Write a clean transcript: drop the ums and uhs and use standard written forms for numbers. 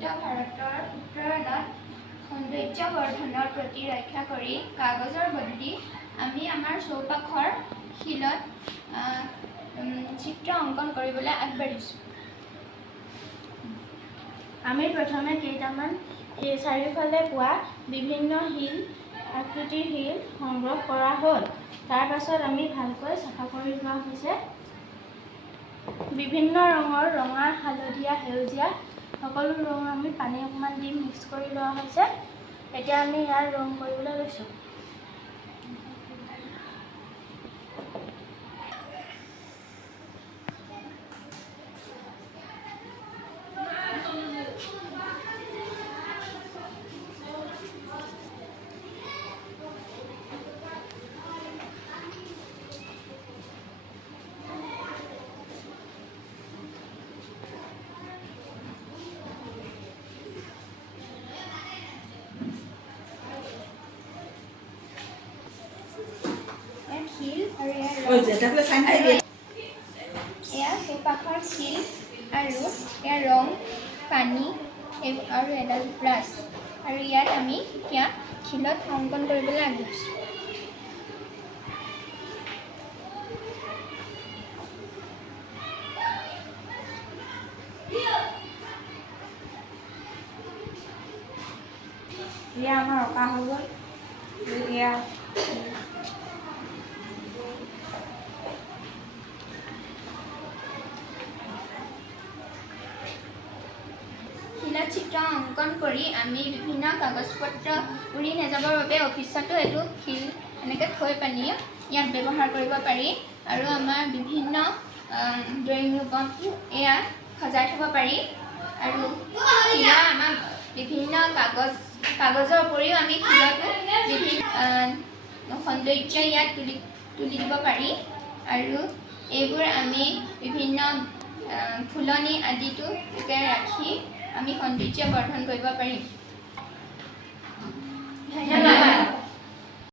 বিকশিত ভাৰতৰ উত্তৰণত সৌন্দৰ্য বৰ্ধনৰ প্ৰতি ৰক্ষা কৰি কাগজৰ বদলি আমি আমাৰ চৌপাশৰ শিলত চিত্ৰ অংকন কৰিবলৈ আগবাঢ়িছোঁ। আমি প্ৰথমে কেইটামান চাৰিওফালে পোৱা বিভিন্ন শিল আকৃতিৰ শিল সংগ্ৰহ কৰা হ'ল। তাৰ পাছত আমি ভালকৈ চাফা কৰি লোৱা হৈছে। বিভিন্ন ৰঙৰ ৰঙা, হালধীয়া, সেউজীয়া সকলো ৰং আমি পানী অকণমান দি মিক্স কৰি লোৱা হৈছে। এতিয়া আমি ইয়াৰ ৰং কৰিবলৈ লৈছোঁ। শিল আৰু এয়া চৌপাশৰ শিল আৰু এয়া ৰং, পানী আৰু এডাল ব্ৰাছ, আৰু ইয়াত আমি এতিয়া শিলত অংকন কৰিবলৈ আগবাঢ়িছোঁ। এয়া আমাৰ অঁকা হৈ গ'ল। এয়া শিলত চিত্ৰ অংকন কৰি আমি বিভিন্ন কাগজ পত্ৰ উৰি নাযাবৰ বাবে অফিচতো এইটো শিল এনেকৈ থৈ পানি ইয়াত ব্যৱহাৰ কৰিব পাৰি, আৰু আমাৰ বিভিন্ন ড্ৰয়িং ৰুমত এয়া সজাই থ'ব পাৰি। আৰু শিলৰ আমাৰ বিভিন্ন কাগজৰ উপৰিও আমি শিলতো বিভিন্ন সৌন্দৰ্য ইয়াত তুলি দিব পাৰি, আৰু এইবোৰ আমি বিভিন্ন ফুলনি আদিতো ৰাখি আমি সৌন্দৰ্য বৰ্ধন কৰিব পাৰিম। ধন্যবাদ।